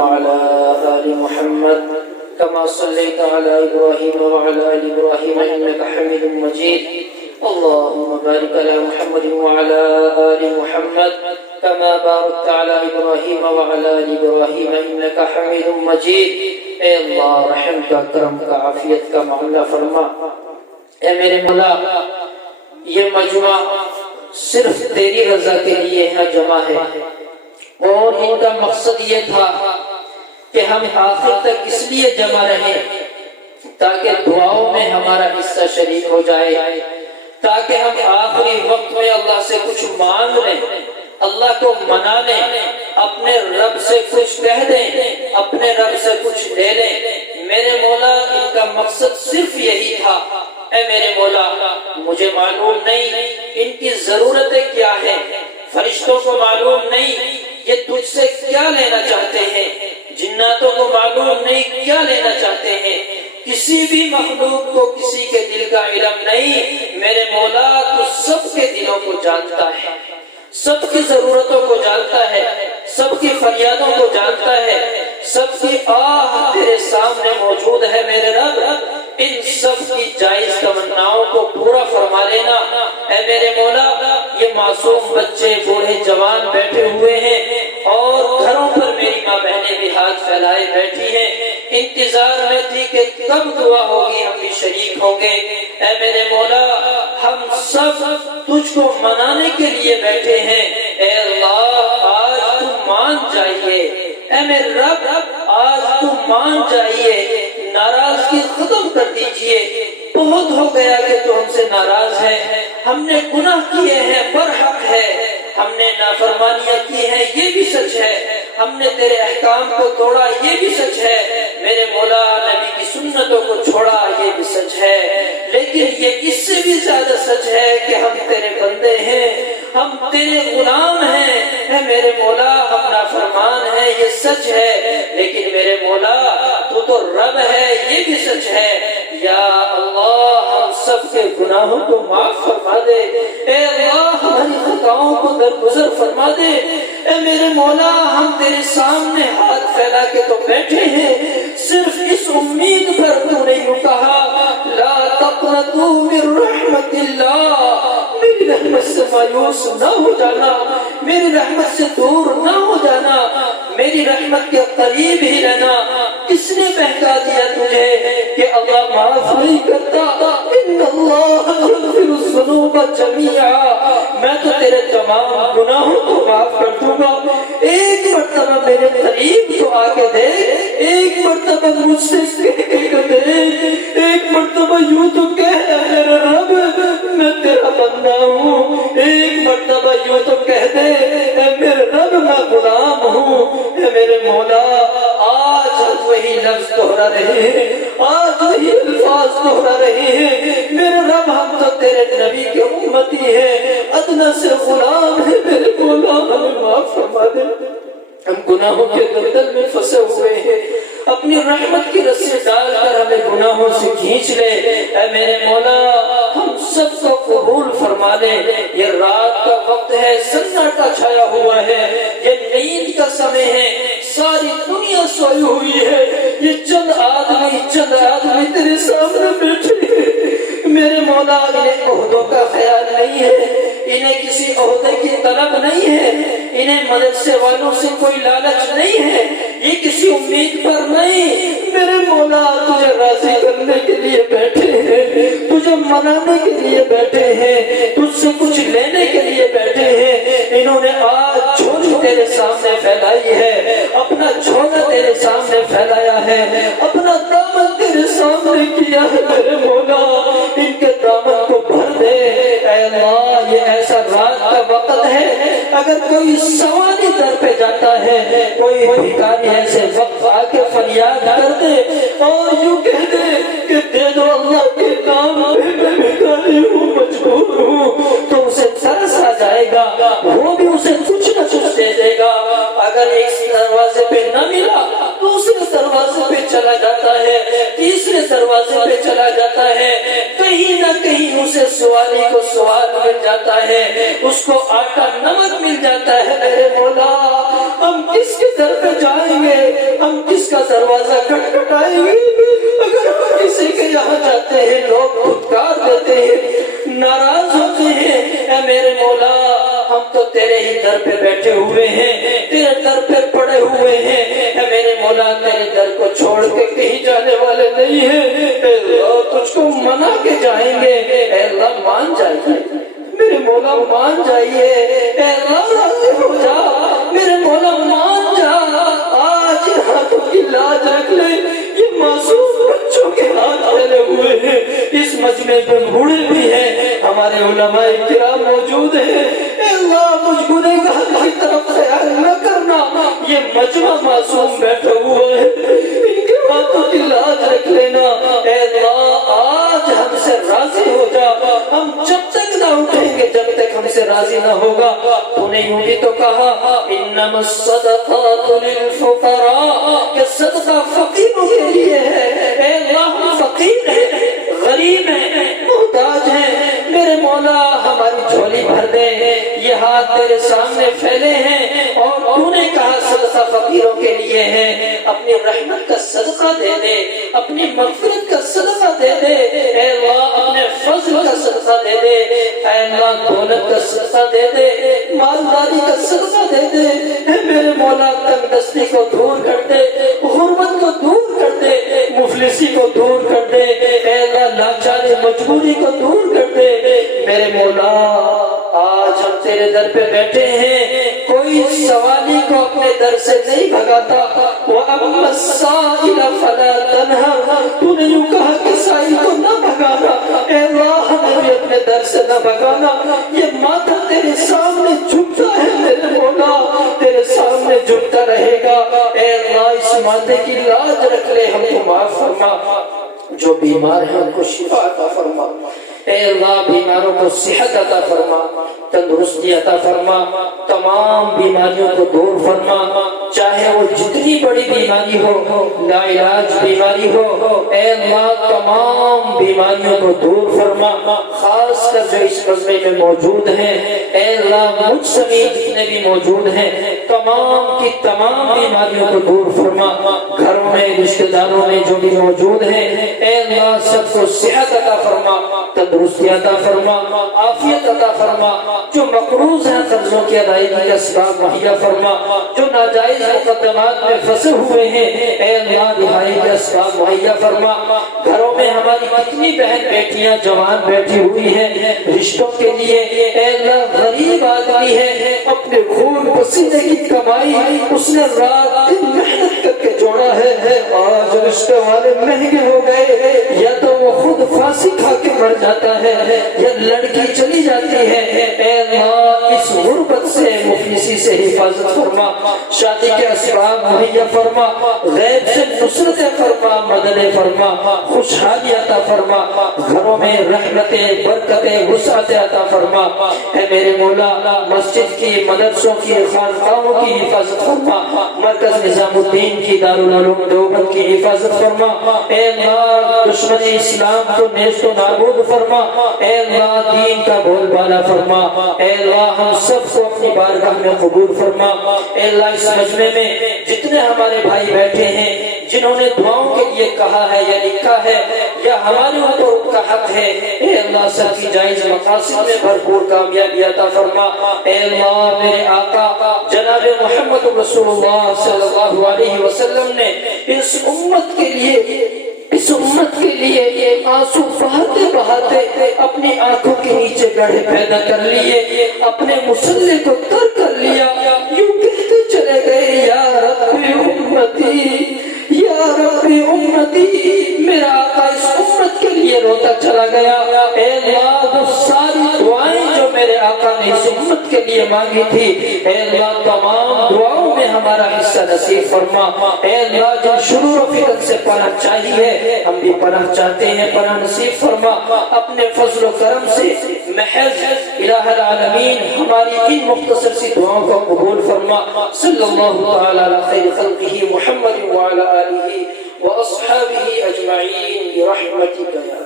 وعلى آل محمد كما صليت على إبراهيم وعلى آل إبراهيم إنك حميد مجيد اللهم بارك على محمد وعلى آل محمد كما باركت على إبراهيم وعلى آل إبراهيم إنك حميد مجيد اے اللہ رحم کا کرم کا عافیت کا معاملہ فرما اے میرے مولا یہ مجمع صرف تیری رضا کے لیے یہاں جمع ہے اور ان کا مقصد یہ تھا کہ ہم آخر تک اس لیے جمع رہیں تاکہ دعاؤں میں ہمارا حصہ شریک ہو جائے تاکہ ہم آخری وقت میں اللہ سے کچھ مانگ لیں اللہ کو منا لیں اپنے رب سے کچھ کہہ دیں اپنے رب سے کچھ لے لیں میرے مولا ان کا مقصد صرف یہی تھا اے میرے مولا مجھے معلوم نہیں ان کی ضرورتیں کیا ہیں فرشتوں کو معلوم نہیں یہ تجھ سے کیا لینا چاہتے ہیں جناتوں کو معلوم نہیں کیا لینا چاہتے ہیں کسی بھی مخلوق کو کسی کے دل کا علم نہیں میرے مولا تو سب کے دلوں کو جانتا ہے سب کی ضرورتوں کو جانتا ہے سب کی فریادوں کو جانتا ہے سب کی آہ تیرے سامنے موجود ہے میرے رب ان سب کی جائز تمناؤں کو پورا فرما لینا اے میرے مولا یہ معصوم بچے بوڑھے جوان بیٹھے ہوئے ہیں اور گھروں پر میری ماں بہنیں بھی ہاتھ پھیلائے بیٹھی ہیں انتظار میں تھی کہ کب دعا ہوگی ہم بھی شریک ہوں گے اے میرے مولا ہم سب تجھ کو منانے کے لیے بیٹھے ہیں اے اللہ آج تو مان جائیے اے میرے رب آج تو مان جائیے ناراضگی ختم کر دیجئے بہت ہو گیا کہ تو ہم سے ناراض ہے ہم نے گناہ کیے ہیں برحق ہے ہم نے نافرمانیاں کی ہیں یہ بھی سچ ہے ہم نے تیرے احکام کو توڑا یہ بھی سچ ہے میرے مولا نبی کی سنتوں کو چھوڑا یہ بھی سچ ہے لیکن یہ اس سے بھی زیادہ سچ ہے کہ ہم تیرے بندے ہیں ہم تیرے غلام ہیں اے میرے مولا ہم نافرمان ہیں یہ سچ ہے لیکن میرے مولا تو رب ہے یہ بھی سچ ہے یا اللہ ہم سب کے گناہوں کو معاف فرما دے اے اللہ ہماری خطاؤں کو درگزر فرما دے اے میرے مولا ہم تیرے سامنے ہاتھ پھیلا کے تو بیٹھے ہیں صرف اس امید پر تو نے یوں کہا لا تقنطوا من رحمت اللہ میری رحمت سے مایوس نہ ہو جانا میری رحمت سے دور نہ ہو جانا میری رحمت کے قریب ہی رہنا کس نے بہکا دیا تجھے کہ اللہ معاف نہیں کرتا ان اللہ یغفر الذنوب جميعا میں تو تیرے تمام گناہوں کو معاف کر دوں گا ایک مرتبہ میرے قریب تو آ کے دے ایک مرتبہ مجھ سے کہہ کے دے ایک مرتبہ یوں تو کہہ میرے رب میں تیرا بندہ ہوں ایک مرتبہ یوں تو کہہ دے اے میرے رب میں غلام ہوں اے میرے مولا آج وہی لفظ دہرا رہے ہیں آج وہی الفاظ دہرا رہے ہیں میرے رب ہم تو تیرے نبی کے امتی ہیں ادنا سے غلام ہے میرے مولا ہمیں معاف فرما دے ہم گناہوں کے دلدل میں پھنسے ہوئے ہیں اپنی رحمت کی رسی ڈال کر ہمیں گناہوں سے کھینچ لے اے میرے مولا ہم سب کو قبول فرما لے یہ رات کا وقت ہے سناٹا چھایا ہوا ہے یہ نیند کا سمے ہے ساری دنیا سوئی ہوئی ہے یہ چند آدمی تیرے سامنے بیٹھے ہیں میرے مولا انہیں عہدوں کا خیال نہیں ہے انہیں کسی عہدے کی طلب نہیں ہے انہیں مدرسے والوں سے کوئی لالچ نہیں ہے یہ کسی امید پر نہیں میرے مولا تجھے راضی کرنے کے لیے بیٹھے ہیں تجھے منانے کے لیے بیٹھے ہیں تجھ سے کچھ لینے کے لیے بیٹھے ہیں انہوں نے آج جھولی تیرے سامنے پھیلائی ہے اپنا جھولا تیرے سامنے پھیلایا ہے اپنا دامن تیرے سامنے کیا ہے میرے مولا ان کے دامن کو بھر دے اے اللہ یہ ایسا رات کا وقت ہے اگر کوئی سوالی در پہ جاتا ہے کوئی بھکاری ایسے وقت آ کے فریاد کر دے اور یوں کہہ دے کہ دے دو اللہ کے نام پہ میں بھکاری ہوں مجبور ہوں تو اسے ترس آ جائے گا وہ بھی اسے کچھ نہ کچھ دے دے گا اگر ایک دروازے پہ نہ ملا دوسرے دروازے پہ چلا جاتا ہے تیسرے دروازے پہ چلا جاتا ہے کہیں نہ کہیں اسے سوالی کو سوال مل جاتا ہے اس کو آٹا نمک مل جاتا ہے میرے مولا ہم کس کے در پہ جائیں گے ہم کس کا دروازہ کھٹکھٹائیں گے؟ اگر ہم کسی کے یہاں جاتے ہیں لوگ دھتکار دیتے ہیں، ناراض ہوتے ہیں، اے میرے مولا ہم تو تیرے ہی در پہ بیٹھے ہوئے ہیں، تیرے در پہ پڑے ہوئے ہیں، اے میرے مولا تیرے در کو چھوڑ کے کہیں جانے والے نہیں ہیں، اے اللہ تجھ کو منا کے جائیں گے، اے اللہ مان جائیے میرے مولا، مان جائیے، اے اللہ راضی ہو جا میرے مولا، مان جا، آج ہاتھوں کی لاج رکھ لے، یہ معصوم بچوں کے ہاتھ پھیلے ہوئے ہیں، اس مجمع میں بوڑھے بھی ہیں، ہمارے علماء کرام موجود ہیں، اے اللہ مجھ گنہگار کی طرف خیال نہ کرنا، یہ مجمع معصوم بیٹھے ہوئے ہیں، ان کے ہاتھوں کی لاج رکھ لینا، اے اللہ آج ہم سے راضی ہو جا، ہم جب تک نہ اٹھیں گے جب تک ہم سے راضی نہ ہوگا۔ تو نے یوں بھی تو کہا انما الصدقات للفقراء، کہ صدقہ فقیروں کے لیے ہے، اے اللہ ہم فقیر ہیں، غریب ہیں، محتاج ہیں، میرے مولا ہماری جھولی بھر دے، یہ ہاتھ تیرے سامنے پھیلے ہیں اور تو نے کہا صدقہ فقیروں کے لیے ہے، اپنی رحمت کا صدقہ دے دے، اپنی مغفرت کا صدقہ دے دے، اے اللہ اپنے فضل کا صدقہ دے دے، اے اللہ دولت کا صدقہ دے دے، مالداری کا صدقہ دے دے، اے میرے مولا تنگ دستی کو دور کر دے، غربت کو دور کر دے، مفلسی کو دور کر دے، اے اللہ لاچاری مجبوری کو دور کر دے، میرے مولا آج ہم تیرے در پہ بیٹھے ہیں، کوئی سوالی کو اپنے در سے نہیں بھگاتا، وَأَمَّا السَّائِلَ فَلَا تَنْهَرْ، تو نے یوں کہا کہ سائل کو نہ بھگانا، اے اللہ ہمیں بھی اپنے در سے نہ بھگانا، یہ ماتھا تیرے سامنے جھکتا ہے میرے مولا، تیرے سامنے جھکتا رہے گا، اے اللہ اس ماتھے کی لاج رکھ لے، ہم کو معاف فرما، جو بیمار ہیں ان کو شفا عطا فرما، اے اللہ بیماروں کو صحت عطا فرما، تندرستی عطا فرما، تمام بیماریوں کو دور فرما، چاہے وہ جتنی بڑی بیماری ہو، لا علاج بیماری ہو، اے اللہ تمام بیماریوں کو دور فرما، خاص کر جو اس مجمع میں موجود ہیں، اے اللہ مجھ سمیت جتنے بھی موجود ہیں تمام کی تمام بیماریوں کو دور فرما، گھروں میں رشتہ داروں میں جو بھی موجود ہیں اے اللہ سب کو صحت عطا فرما، تندرستی عطا فرما، عافیت عطا فرما، جو مقروض ہیں قرضوں کی ادائیگی کا اسباب مہیا فرما، جو ناجائز مقدمات میں پھنسے ہوئے ہیں اے اللہ رہائی کا اسباب مہیا فرما، گھروں میں ہماری کتنی بہن بیٹیاں جوان بیٹھی ہوئی ہیں رشتوں کے لیے، اے اللہ غریب آدمی ہے اپنے خون پسینے کی کمائی اس نے رات دن محنت کر کے جوڑا ہے، آج رشتے والے مہنگے ہو گئے، یا تو وہ خود پھانسی کھا کے مر جاتا ہے یا لڑکی چلی جاتی ہے، اے اللہ اس غربت سے مفلسی سے حفاظت فرما، شادی کے اسباب مہیا فرما، غیب سے نصرت فرما، مدد فرما، خوشحالی عطا فرما، گھروں میں رحمتیں برکتیں وسعت عطا فرما، اے میرے مولا مسجد کی مدرسوں کی خانقاہوں کی حفاظت فرما، مرکز نظام الدین کی دارالعلوم دیوبند کی حفاظت فرما، اے اللہ دشمن اسلام کو نیست و نابود فرما، اے اللہ دین کا بول بالا فرما، اے اللہ ہم سب کو اپنی بارگاہ میں قبول فرما، اے اللہ اس مجمع میں جتنے ہمارے بھائی بیٹھے ہیں جنہوں نے دعاؤں کے لیے کہا ہے یا لکھا ہے یا ہمارے اوپر ان کا حق ہے، اے اللہ سب کی جائز مقاصد میں بھرپور کامیابی عطا فرما، اے اللہ میرے آقا جناب محمد رسول اللہ صلی اللہ علیہ وسلم نے اس امت کے لیے آنسو بہاتے بہاتے اپنی آنکھوں کے نیچے گڑھے پیدا کر لیے، اپنے مسلح کو تر کر لیا، یوں کہتے چلے گئے یا رب امتی یا رب امتی، میرا آقا اس امت کے لیے روتا چلا گیا، اے اللہ وہ ساری دعائیں جو میرے آقا نے اس امت کے لیے مانگی تھی اے اللہ تمام دعاؤں میں ہمارا حصہ نصیب فرما، اے اللہ جن شرور و فتن سے پناہ چاہیے ہم بھی پناہ چاہتے ہیں، پناہ نصیب فرما، اپنے فضل و کرم سے محض الہ العالمین ہماری ان مختصر سی دعاؤں کو قبول فرما، صلی اللہ تعالی علی خیر خلقہ محمد وعلی آلہ واصحابہ اجمعین برحمتک یا